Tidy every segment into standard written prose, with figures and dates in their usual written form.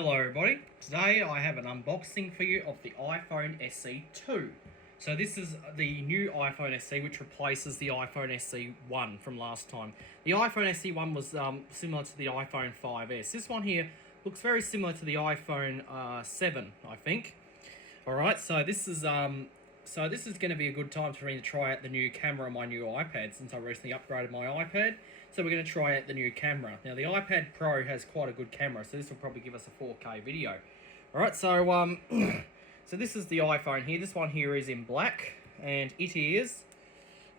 Hello everybody, today I have an unboxing for you of the iPhone SE 2. So this is the new iPhone SE which replaces the iPhone SE 1 from last time. The iPhone SE 1 was similar to the iPhone 5S. This one here looks very similar to the iPhone 7, I think. Alright, so this is going to be a good time for me to try out the new camera on my new iPad since I recently upgraded my iPad. So we're going to try out the new camera. Now the iPad Pro has quite a good camera, so this will probably give us a 4K video. Alright, so so this is the iPhone here. This one here is in black, and it is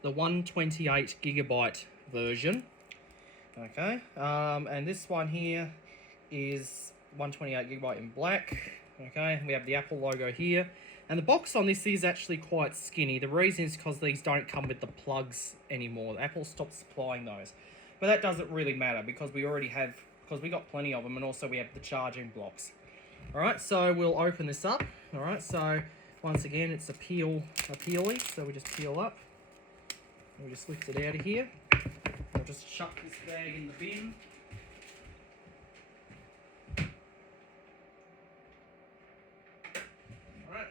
the 128GB version. Okay, and this one here is 128GB in black. Okay, we have the Apple logo here. And the box on this is actually quite skinny. The reason is because these don't come with the plugs anymore. Apple stopped supplying those. But that doesn't really matter because we got plenty of them, and also we have the charging blocks. Alright, so we'll open this up. Alright, so once again it's a peely, so we just peel up. We'll just lift it out of here. We'll just chuck this bag in the bin. Alright.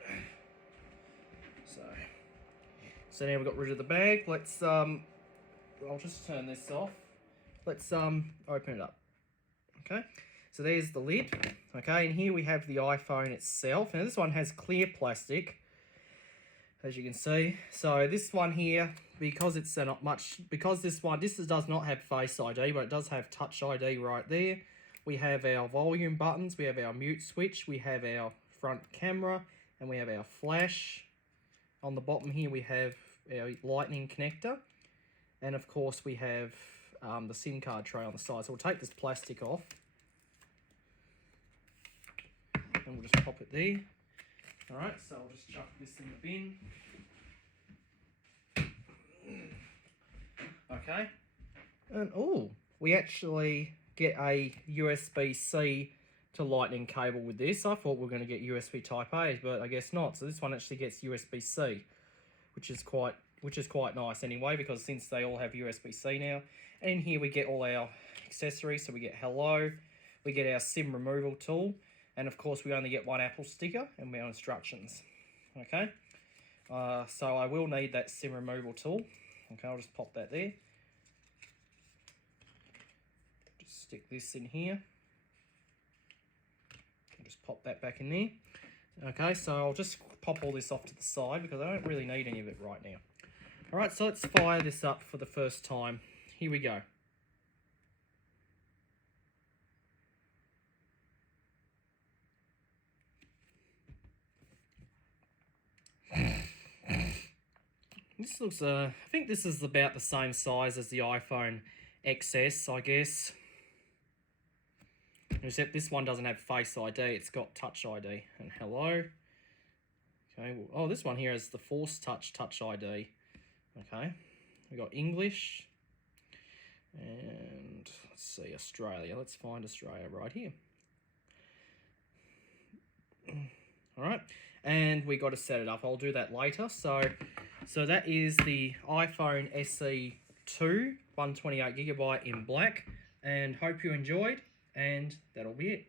So now we've got rid of the bag. Let's I'll just turn this off. Let's open it up. Okay, so there's the lid. Okay, and here we have the iPhone itself. Now this one has clear plastic, as you can see. So this one here, because it's not much, because this does not have Face ID, but it does have Touch ID right there. We have our volume buttons, we have our mute switch, we have our front camera, and we have our flash. On the bottom here we have our lightning connector, and of course we have the SIM card tray on the side. So we'll take this plastic off, and we'll just pop it there. Alright, so I'll just chuck this in the bin. Okay, and oh, we actually get a USB-C to lightning cable with this. I thought we were going to get USB Type A, but I guess not. So this one actually gets USB-C, which is quite nice anyway, because since they all have USB-C now. And in here we get all our accessories. So we get hello, we get our SIM removal tool, and of course we only get one Apple sticker and our instructions. Okay, so I will need that SIM removal tool. Okay, I'll just pop that there. Just stick this in here. I'll just pop that back in there. Okay, so I'll just pop all this off to the side because I don't really need any of it right now. Alright, so let's fire this up for the first time. Here we go. This looks, I think this is about the same size as the iPhone XS, I guess. Except this one doesn't have Face ID, it's got Touch ID. And hello. Okay, well, oh, this one here is the Force Touch ID. Okay, we got English. And let's see, Australia. Let's find Australia right here. Alright, and we got to set it up. I'll do that later. So that is the iPhone SE 2 128GB in black, and hope you enjoyed, and that'll be it.